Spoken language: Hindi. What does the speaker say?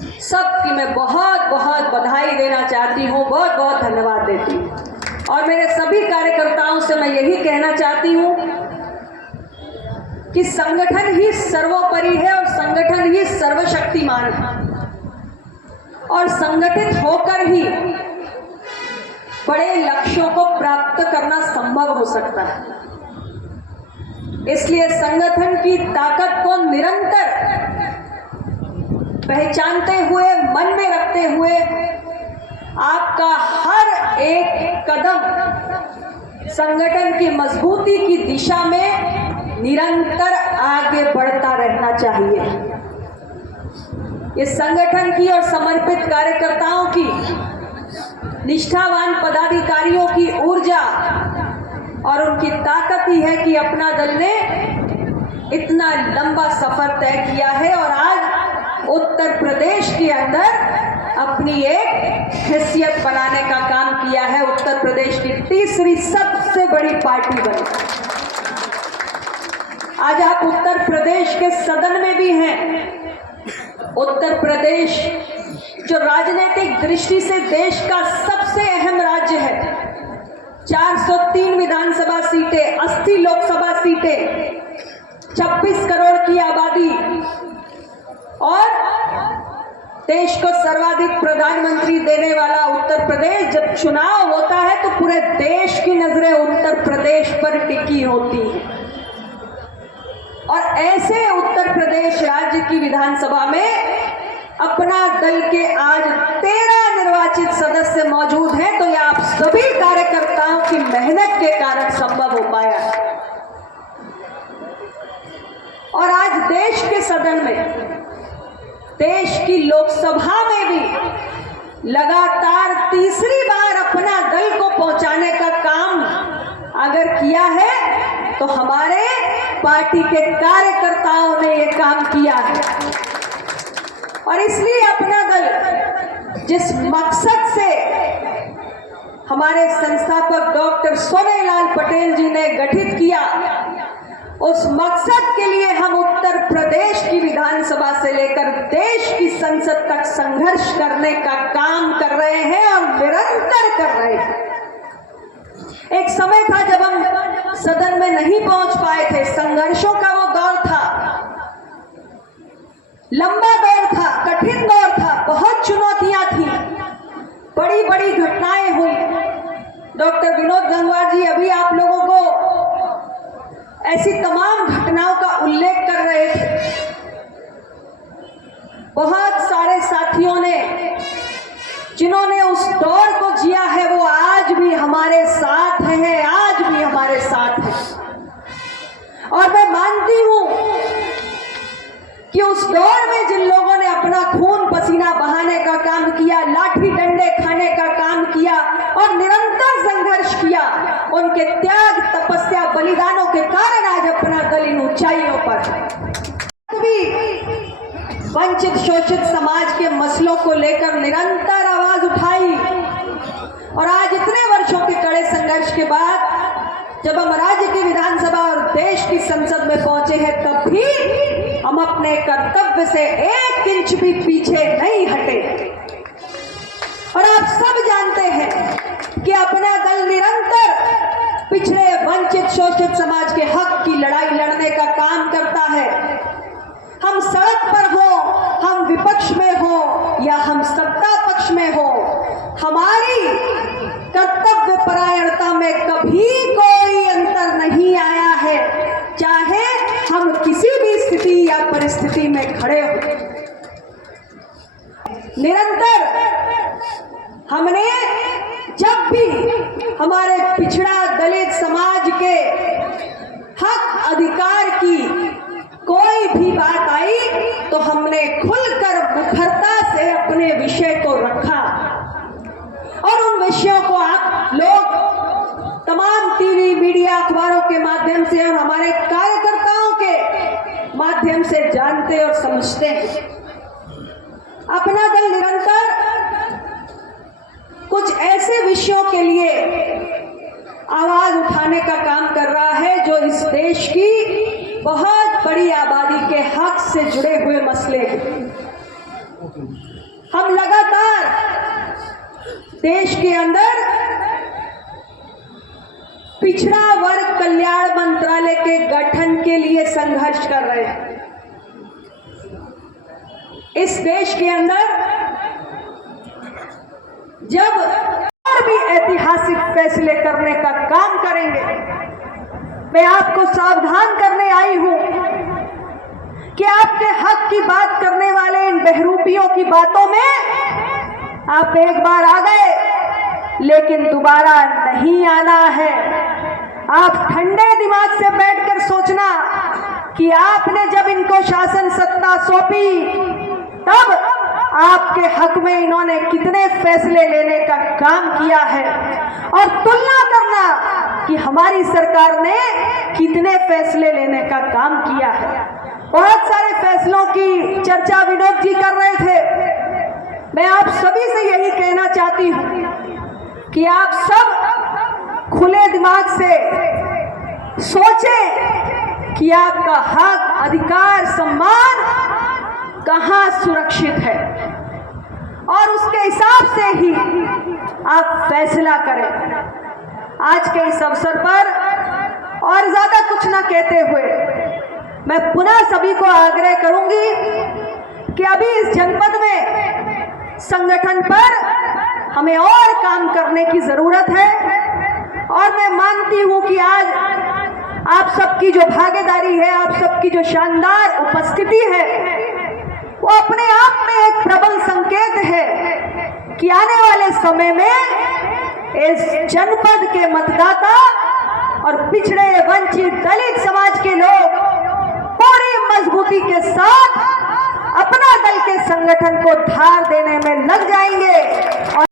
सबकी मैं बहुत बहुत बधाई देना चाहती हूँ, बहुत बहुत धन्यवाद देती हूँ। और मेरे सभी कार्यकर्ताओं से मैं यही कहना चाहती हूँ कि संगठन ही सर्वोपरि है और संगठन ही सर्वशक्तिमान है और संगठित होकर ही बड़े लक्ष्यों को प्राप्त करना संभव हो सकता है। इसलिए संगठन की ताकत को निरंतर पहचानते हुए, मन में रखते हुए आपका हर एक कदम संगठन की मजबूती की दिशा में निरंतर आगे बढ़ता रहना चाहिए। इस संगठन की और समर्पित कार्यकर्ताओं की, निष्ठावान पदाधिकारियों की ऊर्जा और उनकी ताकत ही है कि अपना दल ने इतना लंबा सफर तय किया है और आज उत्तर प्रदेश के अंदर अपनी एक हैसियत बनाने का काम किया है। उत्तर प्रदेश की तीसरी सबसे बड़ी पार्टी बनी। आज आप उत्तर प्रदेश के सदन में भी हैं। उत्तर प्रदेश जो राजनीतिक दृष्टि से देश का सबसे अहम राज्य है, 403 विधानसभा सीटें, 80 लोकसभा सीटें, 26 करोड़ की आबादी और देश को सर्वाधिक प्रधानमंत्री देने वाला उत्तर प्रदेश, जब चुनाव होता है तो पूरे देश की नजरें उत्तर प्रदेश पर टिकी होती हैं। और ऐसे उत्तर प्रदेश राज्य की विधानसभा में अपना दल के आज 13 निर्वाचित सदस्य मौजूद हैं, तो यह आप सभी कार्यकर्ताओं की मेहनत के कारण संभव हो पाया है। और आज देश के सदन में, देश की लोकसभा में भी लगातार तीसरी बार अपना दल को पहुंचाने का काम अगर किया है तो हमारे पार्टी के कार्यकर्ताओं ने यह काम किया है। और इसलिए अपना दल जिस मकसद से हमारे संस्थापक डॉक्टर सोनेलाल पटेल जी ने गठित किया, उस मकसद के लिए हम उत्तर प्रदेश की विधानसभा से लेकर देश की संसद तक संघर्ष करने का काम कर रहे हैं और निरंतर कर रहे हैं। एक समय था जब हम सदन में नहीं पहुंच पाए थे, संघर्षों का वो दौर था, लंबा दौर था, कठिन दौर था, बहुत चुनौतियां थी, बड़ी बड़ी घटनाएं हुई। डॉक्टर विनोद गंगवार जी अभी आप लोगों को ऐसी तमाम घटनाओं का उल्लेख कर रहे थे। बहुत सारे साथियों ने, जिन्होंने उस दौर को जिया है, वो आज भी हमारे साथ हैं, आज भी हमारे साथ हैं। और मैं मानती हूं कि उस दौर में जिन लोगों ने अपना खून पसीना बहाने का काम किया, लाठी डंडे खाने का काम किया और निरंतर संघर्ष किया, उनके त्याग, तपस्या, बलिदानों के कारण आज अपना दल इन ऊंचाइयों पर है। वंचित शोषित समाज के मसलों को लेकर निरंतर आवाज उठाई और आज इतने वर्षों के कड़े संघर्ष के बाद जब हम राज्य की विधानसभा और देश की संसद में पहुंचे हैं, तब भी हम अपने कर्तव्य से 1 इंच भी पीछे नहीं हटे। और आप सब जानते हैं कि अपना दल निरंतर पिछड़े, वंचित, शोषित समाज के हक की लड़ाई लड़ने का काम करता है। हम सड़क पर हो, हम विपक्ष में हो या हम सत्ता पक्ष में हो, हमारी कर्तव्य परायणता में कभी कोई अंतर नहीं आया है, चाहे हम किसी भी स्थिति या परिस्थिति में खड़े हो। निरंतर हमने जब भी हमारे पिछड़ा दलित समाज के हक अधिकार की कोई भी बात आई तो हमने खुलकर मुखरता से अपने विषय को रखा और उन विषयों को आप लोग तमाम टीवी, मीडिया, अखबारों के माध्यम से और हमारे कार्यकर्ताओं के माध्यम से जानते और समझते हैं। अपना दल निरंतर कुछ ऐसे विषयों के लिए आवाज उठाने का काम कर रहा है जो इस देश की बहुत बड़ी आबादी के हक से जुड़े हुए मसले हैं। हम लगातार देश के अंदर पिछड़ा वर्ग कल्याण मंत्रालय के गठन के लिए संघर्ष कर रहे हैं। इस देश के अंदर जब और भी ऐतिहासिक फैसले करने का काम करेंगे, मैं आपको सावधान करने आई हूं कि आपके हक की बात करने वाले इन बहरूपियों की बातों में आप एक बार आ गए, लेकिन दोबारा नहीं आना है। आप ठंडे दिमाग से बैठकर सोचना कि आपने जब इनको शासन सत्ता सौंपी तब आपके हक में इन्होंने कितने फैसले लेने का काम किया है, और तुलना करना कि हमारी सरकार ने कितने फैसले लेने का काम किया है। बहुत सारे फैसलों की चर्चा विनोद जी कर रहे थे। मैं आप सभी से यही कहना चाहती हूं कि आप सब खुले दिमाग से सोचें कि आपका हक, अधिकार, सम्मान कहां सुरक्षित है, और उसके हिसाब से ही आप फैसला करें। आज के इस अवसर पर और ज्यादा कुछ न कहते हुए मैं पुनः सभी को आग्रह करूंगी कि अभी इस जनपद में संगठन पर हमें और काम करने की जरूरत है, और मैं मानती हूं कि आज आप सबकी जो भागीदारी है, आप सबकी जो शानदार उपस्थिति है, वो अपने आप में एक प्रबल संकेत है कि आने वाले समय में इस जनपद के मतदाता और पिछड़े, वंचित, दलित समाज के लोग पूरी मजबूती के साथ अपना दल के संगठन को धार देने में लग जाएंगे।